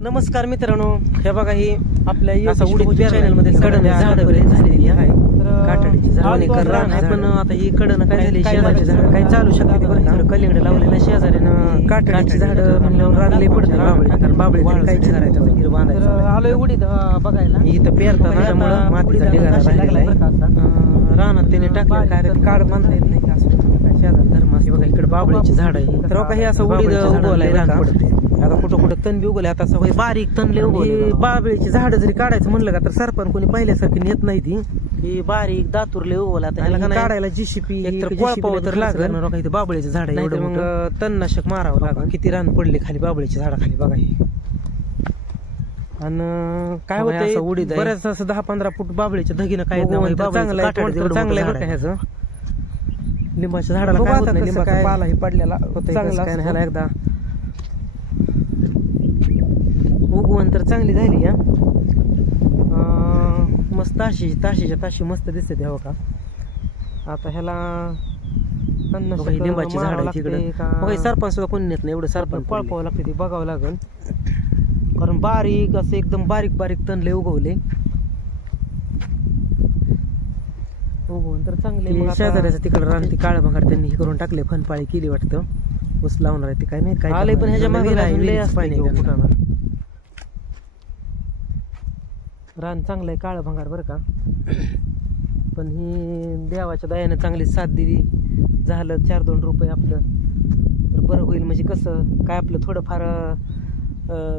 नमस्कार मित्रांनो, हे बघा ही आपल्या उडीद चॅनल मध्ये झाड झालेली आहे. काटाडीची झाड रान आहे, पण आता ही कडन काय झाली, शेजारची झाड काय चालू शकते बरं का. कलिंगड लावलेल्या शेजारीनं काटाडीची झाड म्हणल्यावर रानले पडते बाबळी, कारण बाबळी काय करायचं हिर बांधायचं. आलोय उडीद बघायला, इथं पेरताना त्यामुळं मातीचा ढिगारा राहिलेला आहे. रानात त्याने टाकलं काय काढ बांधता येत नाही का, असं शेजार धर्म असं. बघा इकडे बाबळीची झाड आहे, तर काही असं उडीद उगवलंय रान पडते. आता कुठं कुठं तण बी उगवले, आता सवय बारीक तणले उगवले. बाबळीची झाड जरी काढायचं म्हणलं का तर सरपण कोणी पहिल्यासारखी नेत नाही ती बारीक दातुरले उगवले. आता ह्याला काढायला जीसीपी एकतर कोळपावं तर लागलं. इथं बाबळीचं झाड आहे, एवढं मग तणनाशक मारावं लागलं. किती रान पडले खाली बाबळीच्या झाडाखाली बघा हे. आणि काय होतं उडीद बऱ्याच असं 10-15 फूट बाबळीच्या धगीनं काय चांगलं आहे ह्याचं. लिंबाच्या झाडाला काय होत नाही, लिंबाचा पालाही पडलेला होता. ह्याला एकदा उगवण तर चांगली झाली या, मस्त ताशीच्या ताशी मस्त दिसते तेव्हा का. आता ह्याला लिंबाची झाड आहे तिकडे, सरपंच सुद्धा कोणी नेत नाही, एवढं सरपंच पळपावं लागते, ते बघावं लागेल. कारण बारीक असं एकदम बारीक बारीक तणले उगवले. उगवून तर चांगले. शेजाऱ्याचं तिकडे रान ती काळं भंगार त्यांनी हे करून टाकले, फनपाळी केली वाटतं, ऊस लावणार आहे ते काय माहित काय आलंय. पण ह्याच्या मागे रान चांगलं आहे काळं भंगार बरं का. पण ही देवाच्या दयाने चांगली साथ दिली, झालं 4-2 रुपये आपलं तर बरं होईल. म्हणजे कसं काय आपलं थोडंफार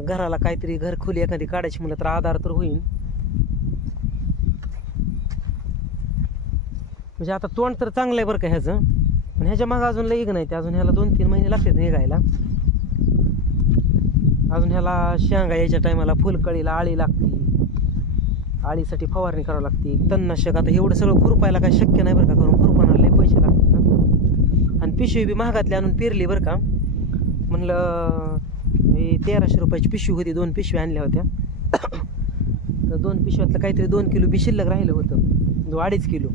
घराला काहीतरी घरखोली एखादी काढायची म्हणलं तर आधार तर होईल. म्हणजे आता तोंड तर चांगलं आहे बरं का ह्याचं, पण ह्याच्या मागं अजून लई नाही ते. अजून ह्याला 2-3 महिने लागतात निघायला. अजून ह्याला शेंगा यायच्या टायमाला फुलकळीला आळी लागते, आळीसाठी फवारणी करावी लागते, तणनाशक. आता एवढं सगळं खुरपायला काय शक्य नाही बरं का, करून खुरपायला लई पैसे लागतात ना. आणि पिशवी बी महागातली आणून पेरली बरं का. म्हणलं 1300 रुपयाची पिशवी होती, 2 पिशव्या आणल्या होत्या. तर 2 पिशव्यातलं काहीतरी 2 किलो बी शिल्लक राहिलं होतं, 2.5 किलो.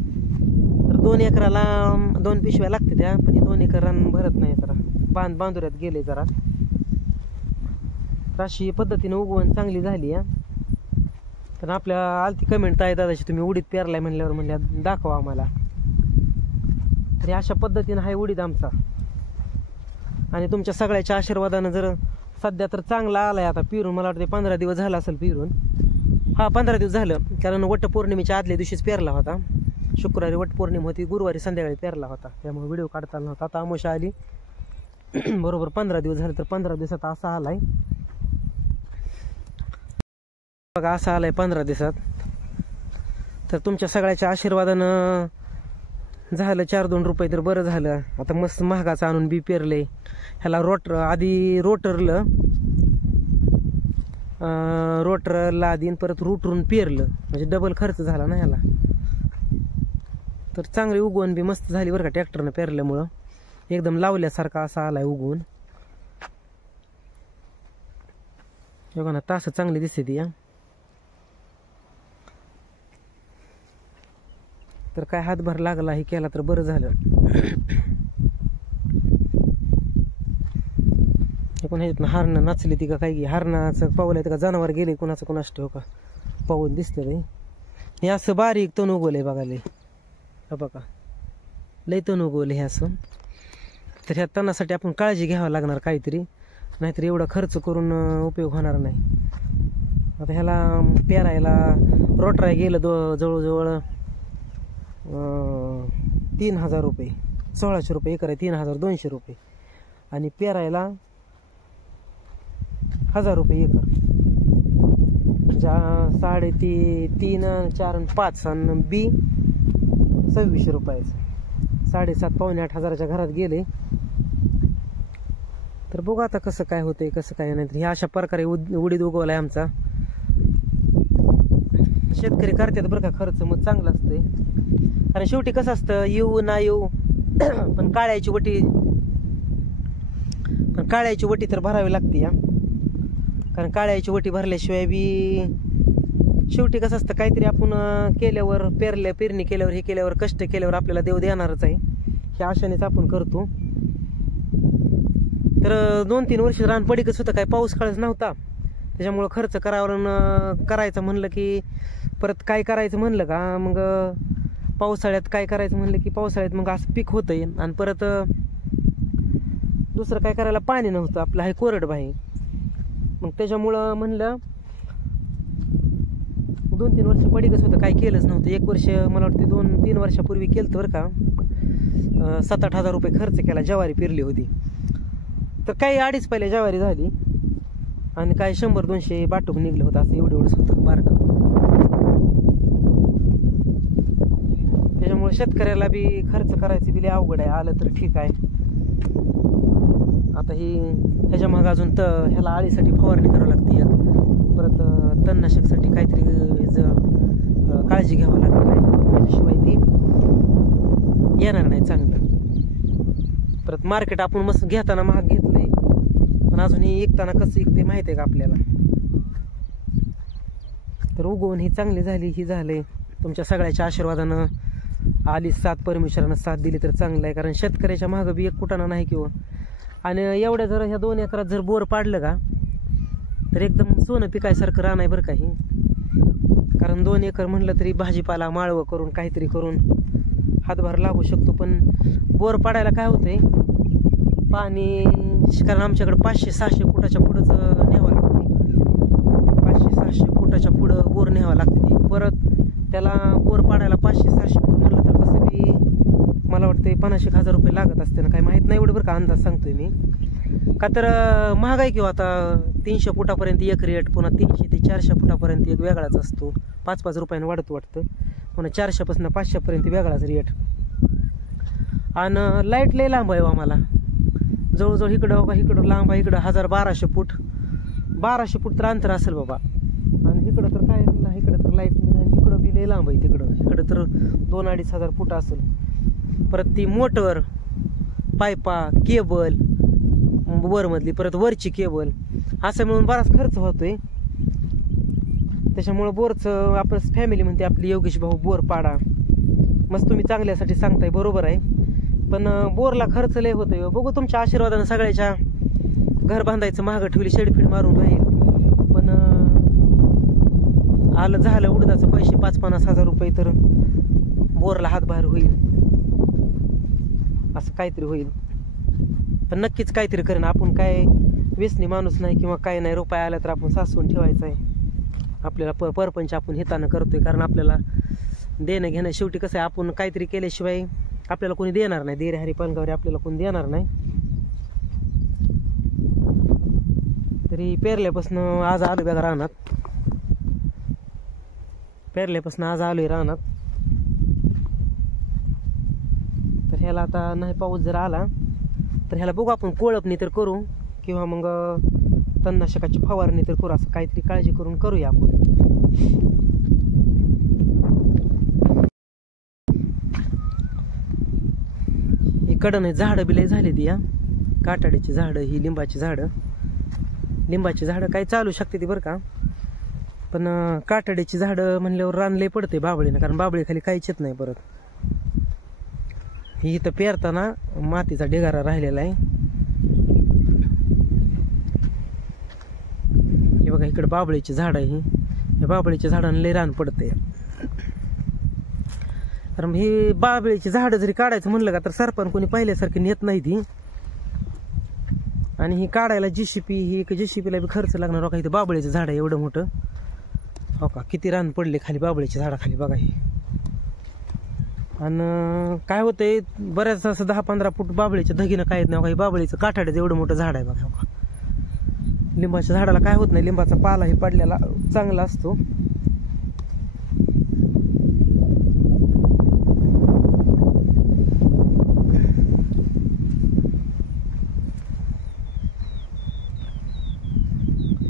तर 2 एकराला 2 पिशव्या लागते त्या, पण 2 एकर रान भरत नाही. जरा बांधुऱ्यात गेले जरा. अशी पद्धतीने उगवण चांगली झाली या. तर आपल्या आलती कमेंट आहे दादाची, तुम्ही उडीद पेरलाय म्हणल्यावर म्हणल्या दाखवा आम्हाला. तरी अशा पद्धतीनं आहे उडीद आमचा. आणि तुमच्या सगळ्याच्या आशीर्वादानं जर सध्या तर चांगला आलाय. आता पिरून मला वाटते 15 दिवस झाला असेल पिरून. हा 15 दिवस झालं, कारण वटपौर्णिमेच्या आदल्या दिवशीच पेरला होता. शुक्रवारी वटपौर्णिमा होती, गुरुवारी संध्याकाळी पेरला होता, त्यामुळे व्हिडिओ काढता आला नव्हता. आता आमोशा आली बरोबर 15 दिवस झाले, तर 15 दिवसात असा आलाय बघा, असा आलाय 15 दिवसात. तर तुमच्या सगळ्याच्या आशीर्वादानं झालं 4-2 रुपये तर बरं झालं. आता मस्त महागाचं आणून बी पेरले. ह्याला आधी रोटरला आधी परत रोटरून पेरलं, म्हणजे डबल खर्च झाला ना ह्याला. तर चांगली उगवण बी मस्त झाली बरं का, ट्रॅक्टरनं पेरल्यामुळं एकदम लावल्यासारखा असा आलाय उगवून. बघा ना, तास चांगली दिसते ती या. तर काय हातभार लागला हे केला तर बरं झालं. कोण ह्याच्यातनं हरणं नाचली ती का काय, हरणाचं पावलं का जनावर गेले कुणाचं कुणाच ठेव का पाहून दिसतं. हे असं बारीक तण उगवलंय बघाले, बघा लय तण उगवले हे असं. तर ह्या तणासाठी आपण काळजी घ्यावं लागणार काहीतरी, नाहीतर एवढा खर्च करून उपयोग होणार नाही. आता ह्याला पेरायला रोटराय गेलं जवळजवळ 3000 रुपये, 1600 रुपये एकर आहे, 3200 रुपये. आणि पेरायला 1000 रुपये एकर, 3.5, 4 आणि 5 आणि बी 2600 रुपयाचं. 7,500 पावणे 8,000च्या घरात गेले. तर बघू आता कसं काय होतंय कसं काय नाही. तर ह्या अशा प्रकारे उडीद उगवलाय आमचा. शेतकरी करतात बरं का खर्च, मग चांगलं असतंय. कारण शेवटी कसं असतं, येऊ ना येऊ पण काळ्याची वटी तर भरावी लागते या. कारण काळ्याची वटी भरल्याशिवाय बी शेवटी कसं असतं, काहीतरी आपण केल्यावर पेरणी केल्यावर हे केल्यावर कष्ट केल्यावर आपल्याला देव देणारच आहे, ह्या आशानेच आपण करतो. तर 2-3 वर्ष रान पडीकच होतं, काय पाऊस काळच नव्हता. त्याच्यामुळं खर्च करायचं म्हणलं की परत काय करायचं म्हणलं का मग पावसाळ्यात काय करायचं म्हणलं की पावसाळ्यात मग असं पीक होतंय आणि परत दुसरं काय करायला पाणी नव्हतं, आपलं आहे कोरड बाई. मग त्याच्यामुळं म्हणलं 2-3 वर्ष पडीकच होतं, काही केलंच नव्हतं. 1 वर्ष मला वाटते 2-3 वर्षापूर्वी केलं बरं का, 7-8 हजार रुपये खर्च केला, ज्वारी पेरली होती. तर काही 2.5 पहिल्या ज्वारी झाली आणि काय 100-200 बाटूक निघलं होतं, असं एवढंच होतं बारकं. त्याच्यामुळे शेतकऱ्याला बी खर्च करायचं बी अवघड आहे. आलं तर ठीक आहे. आता ह्याच्या मागं अजून ह्याला आळीसाठी फवारणी करावी लागते, परत तणनाशकसाठी काहीतरी काळजी घ्यावं लागणार आहे, त्याच्याशिवाय ती येणार नाही चांगलं. परत मार्केट आपण मस्त घेताना महाग घेतलंय, पण अजून ही विकताना कसं विकते माहिती आहे का आपल्याला. तर उगवून ही चांगली झाली, ही झालंय तुमच्या सगळ्याच्या आशीर्वादानं. आली साथ, परमेश्वरानं साथ दिली तर चांगलं आहे, कारण शेतकऱ्याच्या मागं बी एक कुटाणा नाही किंवा. आणि एवढ्या जर ह्या 2 एकरात जर बोर पाडलं का तर एकदम सोनं पिकायसारखं राहणार आहे बरं काही. कारण 2 एकर म्हणलं तरी भाजीपाला माळवं करून काहीतरी करून हातभार लागू शकतो. पण बोर पाडायला काय होतंय, पाणी, कारण आमच्याकडे 500-600 फुटाच्या पुढंच न्यावं लागते. 500-600 फुटाच्या पुढं बोर न्यावं लागते ती. परत त्याला बोर पाडायला 500-600 फूट म्हणलं तर कसं बी मला वाटतं 50,000 रुपये लागत असते ना, काही माहीत नाही एवढं बरं का, अंदाज सांगतोय मी. का तर महाग आहे किंवा आता 300 फुटापर्यंत एक रेट, पुन्हा 300 ते 400 फुटापर्यंत एक वेगळाच असतो. 5-5 रुपयानं वाढत वाटतं, पुन्हा 400पासून 500पर्यंत वेगळाच रेट. आणि लाईट लय लांब आहे आम्हाला, जवळजवळ इकडं लांब आहे, इकडं 1000-1200 फूट 1200 फूट तर अंतर असेल बाबा. आणि इकडं तर काय नाही, इकडं तर लाईट नाही, इकडं बी लय लांब आहे. इकडं तर 2-2.5 हजार फूट असेल. परत ती मोटर, पायपा, केबल वरमधली, परत वरची केबल, असं मिळून बराच खर्च होतोय. त्याच्यामुळं बोरचं आपण फॅमिली म्हणते आपली, योगेश भाऊ बोर पाडा, मस्त तुम्ही चांगल्यासाठी सांगताय, बरोबर आहे. पण बोरला खर्च लय होतोय. बघू तुमच्या आशीर्वादानं सगळ्याच्या घर बांधायचं मागं ठेवली, शेडफीड मारून राहील. पण आलं झालं उडदाचं पैसे 5-50 हजार रुपये तर बोरला हातभार होईल, असं काहीतरी होईल. पण नक्कीच काहीतरी करेन. आपण काय व्यसनी माणूस नाही किंवा काय नाही, रुपये आला तर आपण साचवून ठेवायचं आहे. आपल्याला परपंच आपण हितानं करतोय, कारण आपल्याला देणं घेणं शेवटी कसं आहे, आपण काहीतरी केल्याशिवाय आपल्याला कोणी देणार नाही. देरे हरी पालगावरी आपल्याला कोणी देणार नाही. तरी पेरल्यापासून आज आलो बघा रानात, पेरल्यापासून आज आलोय रानात. तर ह्याला आता नाही पाऊस जर आला तर ह्याला बघू आपण कोळपणी तर करू किंवा मग तणनाशकाची फवारणी तर करू, असं काहीतरी काळजी करून करूया आपण. ही कडन झाडं बिले झाली ती, या काटाड्याची झाडं, ही लिंबाची झाडं काही चालू शकते ती बरं का. पण काटाड्याची झाडं म्हणल्यावर रान लय पडते बाबळीनं, कारण बाबळी खाली काहीच येत नाही. परत ही इथं पेरताना मातीचा ढिगारा राहिलेला आहे. हे बघा इकडे बाबळीची झाड आहे, या बाबळीच्या झाडांना लय रान पडते. कारण ही बाबळीची झाडं जरी काढायचं म्हणलं का तर सरपण कोणी पहिल्यासारखी नेत नाही ती. आणि ही काढायला जेसीपी, ही जेसीपीला बी खर्च लागणार. हो का इथं बाबळीचं झाड आहे एवढं मोठं, हो का किती रान पडले खाली बाबळीच्या झाडाखाली बघा हे. आणि काय होतंय बऱ्याच असं 10-15 फूट बाबळीच्या धगीनं काय येत नाही. काही बाबळीचं काठाड्याचं एवढं मोठं झाड आहे बघा. हो का लिंबाच्या झाडाला काय होत नाही, लिंबाचा पाला हे पडलेला चांगला असतो.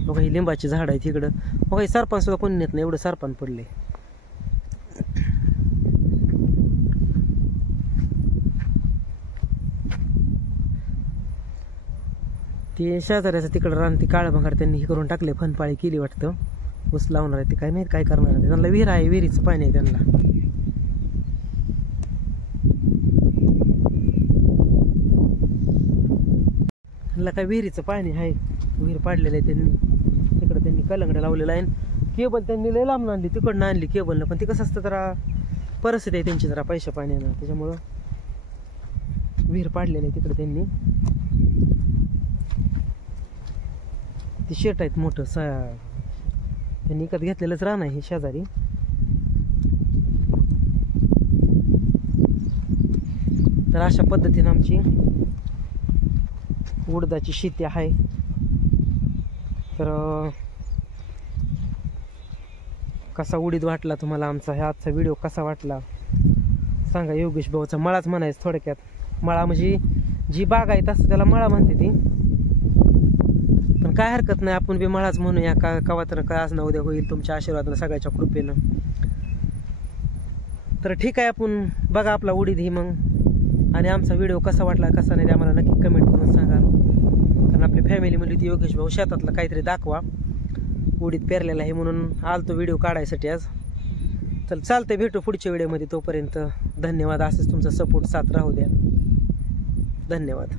बघा ही लिंबाची झाड आहे तिकडं. बघा ही सरपण सुद्धा कोणी नेत नाही, एवढं सरपण पडले. ते शेजाऱ्याचं तिकडं रान ती काळं भांगार त्यांनी हे करून टाकले, फनपाळी केली वाटतं. ऊस लावणार आहे ते, काय माहिती काय करणार आहे. त्यांना विहीर आहे, विहिरीचं पाणी आहे त्यांना. त्यांना काय विहिरीचं पाणी आहे, विहीर पाडलेलं आहे त्यांनी. तिकडं त्यांनी कलंगड्या लावलेला आहे. केबल त्यांनी लय लांब आणली, तिकडनं आणली केबलनं, पण ती कसं असतं जरा परिस्थिती आहे त्यांची जरा पैशा पाण्यानं, त्याच्यामुळं विहीर पाडलेलं आहे तिकडे त्यांनी. ती शेट आहेत मोठं त्यांनी विकत घेतलेलंच रान आहे हे शेजारी. तर अशा पद्धतीनं आमची उडदाची शेती आहे. तर कसा उडीद वाटला तुम्हाला आमचा हे आजचा व्हिडिओ कसा वाटला सांगा. योगेश भाऊचा मळाच म्हणायचं थोडक्यात. मळा म्हणजे जी बाग आहे तसं त्याला मळा म्हणते ती, पण काय हरकत नाही, आपण बी मळाच म्हणूया. कवा तर काय आज ना उद्या होईल तुमच्या आशीर्वादानं, सगळ्याच्या कृपेनं. तर ठीक आहे, आपण बघा आपला उडीद ही मग, आणि आमचा व्हिडिओ कसा वाटला कसा नाही ते आम्हाला नक्की कमेंट करून सांगा. कारण आपली फॅमिली म्हणली ती योगेश भाऊ शेतातलं काहीतरी दाखवा, उडीद पेरलेला आहे म्हणून आलतो व्हिडिओ काढायसाठी आज. तर चालतंय, भेटू पुढच्या व्हिडिओमध्ये. तोपर्यंत धन्यवाद. असंच तुमचा सपोर्ट साथ राहू द्या. धन्यवाद.